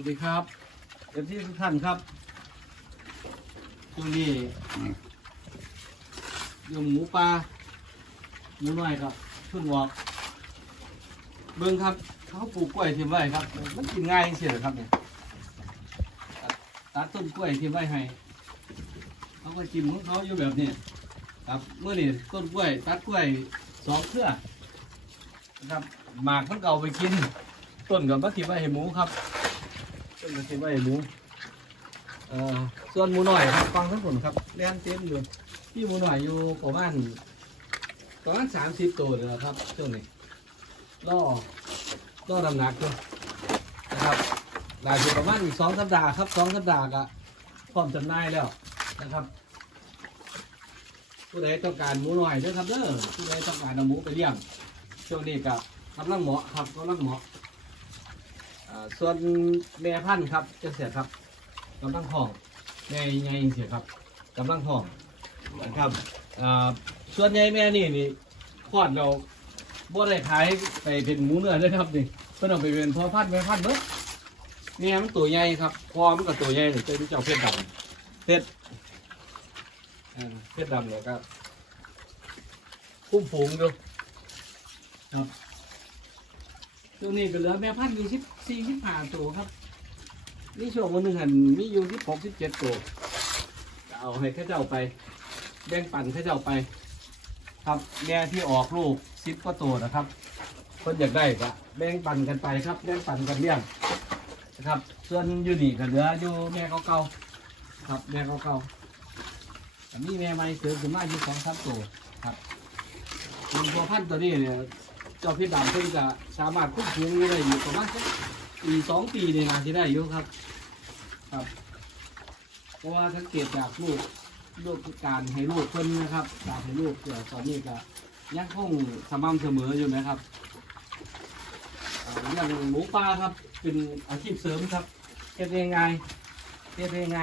วัสดีครับเต็มที่ทุกท่านครับช่วงนี้ยมหมูปลาหมูน้อยครับขึ้นวอก เบิ้งครับ เขาปลูกกล้วยทิ้งไว้ครับ มันกินง่ายเสียครับเนี่ยตัดตัดต้นกล้วยทิ้งไว้ให้เขาก็กินของเขาอยู่แบบนี้ครับเมื่อนี่ต้นกล้วย ตัดกล้วยสองเครือครับหมากมันเก่าไปกิน ต้นกับมะทิไว้ให้หมูครับ ต้นมะทิไว้ให้หมูเอ่อส่วนหมูหน่อยครับฟังทั้งผลครับเลี้ยงเต็มอยู่ที่หมูหน่อยอยู่ประมาณประมาณสามสิบตัวเลยนะครับช่วงนี้ล่อล่อดำหนักด้วยนะครับได้อยู่ประมาณอีกสองสัปดาห์ครับสองสัปดาห์ก็พร้อมจำหน่ายแล้วนะครับ ผู้ใดต้องการหมูหน่อยเด้อครับเด้อผู้ใดต้องการเอาหมูไปเลี้ยงช่วงนี้กับกำลังเหมาะครับกำลังเหมาะอ่า ส่วนแม่พันธุ์ครับจะเสียครับกำลังห้องแม่ใหญ่เสียครับกำลังห้องนะครับส่วนใหญ่แม่นี่นี่คลอดเราบ่ได้ขายไปเป็นหมูเนื้อเลยครับนี่เพิ่อนเอาไปเป็นพ่อพันธุ์แม่พันธุ์เบิดแม่มันตัวใหญ่ครับพอมันก็ตัวใหญ่เลยเจ้าเจ้าเพชรดำเพชรอ่าเพชรดำเนี่ยครับคุ้มฝูงดูครับ ช่วงนี้ก็เหลือแม่พันธุ์ยู่สิบสี่สิบห้าตัวครับ นี่ช่วงวันหนึ่งหันมีอยู่ที่หกสิบเจ็ดตัวก็เอาให้ข้าเจ้าไป แบ่งปันข้าเจ้าไป ครับแม่ที่ออกลูกสิบก็ตัวนะครับเพิ่นอยากได้ก็แบ่งปันกันไปครับแบ่งปันกันเลี้ยงนะครับ ส่วนอยู่นี่ก็เหลืออยู่แม่เก่าๆครับแม่เก่าๆแต่มีแม่ใหม่เกิดขึ้นมาอยู่สองสามตัวครับมันพอพันธุ์ตัวนี้เนี่ย เจ้าพี่ดำเพิ่งจะสามารถควบคุมได้อยู่ประมาณสักปีสองปีนี่นะที่ได้อยู่ครับ ครับ เพราะว่าสังเกตจากลูกลูกการให้ลูกเพิ่นนะครับการให้ลูกเกี่ยวตอนนี้ก็ยังคงสม่ำเสมออยู่นะครับอย่างหมูปลาครับเป็นอาชีพเสริมครับเฮ็ดยังไงเฮ็ดยังไง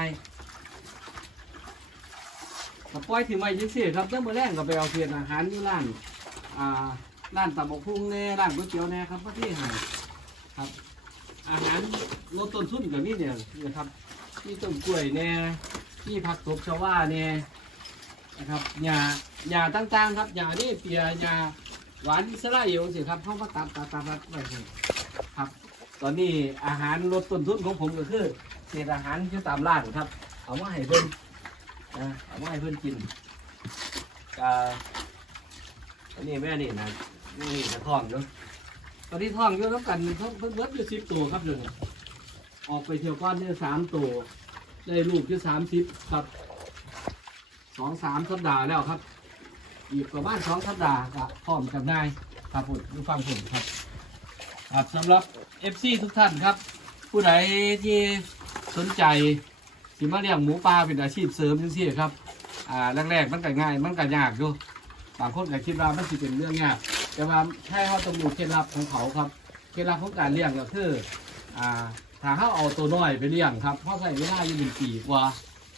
กับปล่อยถึงไว้ยังสิครับเจ้ามือแรกก็ไปเอาเพียนอาหารที่ร้านอ่า ร้านตำบกพุ่งแน่ร้านก๋วยเตี๋ยวแน่ครับพ่อที่ห้ครับ อาหารลดต้นทุนกับนี่เนี่ยนะครับมีต้นกล้วยแน่มีผักตบชว่าแน่นะครับหญ้าหญ้าต่างๆ ครับหญ้านี่เปียหญ้าหวานอิสราเอลสิครับเขาก็ตัดตัดตัดตัดไว้ให้ครับ ตอนนี้อาหารลดต้นทุนของผมก็คือเศษอาหารที่ตามร้านครับ เอามาให้เพิ่นนะเอามาให้เพิ่นกินก็อันนี้แม่นี่นะ นี่จะท้องอยู่ตอนนี้ท้องอยู่แล้วกันเพิ่มเพิ่มเบิดอยู่สิบตัวครับเดี๋ยวนี้ออกไปเที่ยวก้อนเนี่ยสามตัวได้ลูกอยู่สามสิบครับสองสามสัปดาห์แล้วครับอีกประมาณสองสัปดาห์ก็พร้อมจำหน่ายครับผมดูฟังผมครับครับสำหรับ FC ทุกท่านครับ ผู้ใดที่สนใจสิมาเลี้ยงหมูปลาเป็นอาชีพเสริมจังซี่ครับอ่าแรกๆมันก็ง่ายมันก็ยากอยู่บางคนก็คิดว่ามันสิเป็นเรื่องยาก แต่ว่าแค่เขาต้องรู้เคล็ดลับของเขาครับ เคล็ดลับของการเลี้ยงก็คือ อ่าถ้าเขาเอาตัวน้อยไปเลี้ยงครับเขาใส่เวลาอยู่หนึ่งปีกว่า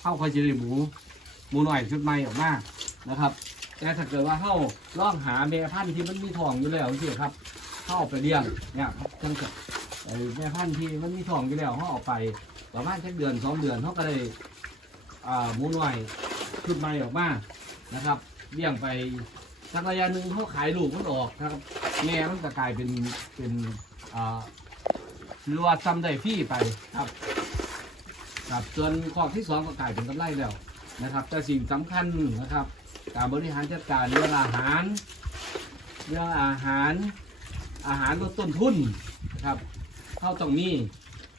เขาคอยจะได้หมู หมูหน้อยชุดใหม่ออกมานะครับ แต่ถ้าเกิดว่าเขาล่องหาแม่พันธุ์ที่มันมีทองอยู่แล้วสิครับเขาเอาไปเลี้ยงเนี่ยครับจังเกิดแม่พันธุ์ที่มันมีทองอยู่แล้วเขาเอาไปประมาณแค่เดือนสองเดือนเขาก็ได้หมูหน้อยชุดใหม่ออกมานะครับเลี้ยงไป สักระยะหนึ่งเขาขายลูกมันออกนะครับแม่มันจะกลายเป็นเป็นอ่าหรือว่าซ้ำได้ฟี่ไปครับครับส่วนข้อที่สองก็กลายเป็นกำไรแล้วนะครับ แต่สิ่งสำคัญนะครับ การบริหารจัดการเรื่องอาหารเรื่องอาหารอาหารลดต้นทุนนะครับเข้าต้องมี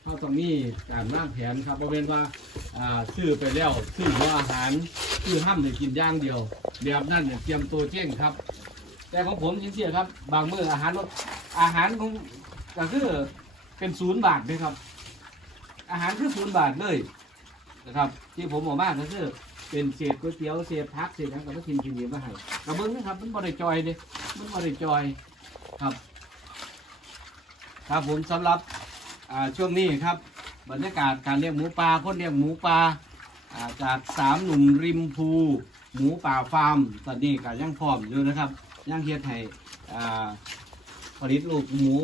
เข้าต้องมีการวางแผนครับบริเวณว่าอ่าซื้อไปแล้วซื้อหัวอาหารซื้อห้ามให้กินอย่างเดียวแบบนั้นเนี่ยเตรียมตัวเจ้งครับ แต่ของผมจริงๆครับ บางมื้ออาหารลดอาหารของก็คือเป็นศูนย์บาทเลยครับ อาหารคือศูนย์บาทเลยนะครับ ที่ผมบอกมากก็คือเป็นเศษก๋วยเตี๋ยวเศษพักเศษนั้นก็ต้องกินกินเดียวมาให้กระเบื้องนะครับมันบริจอยเลยมันบริจอยครับ ครับผมสำหรับ อ่าช่วงนี้ครับบรรยากาศการเลี้ยงหมูปลาพ่นเลี้ยงหมูปลาอ่าจากสามหนุ่มริมภูหมูป่าฟาร์ม ตอนนี้ก็ยังพร้อมอยู่นะครับยังเฮ็ดให้อ่าผลิตลูกหมู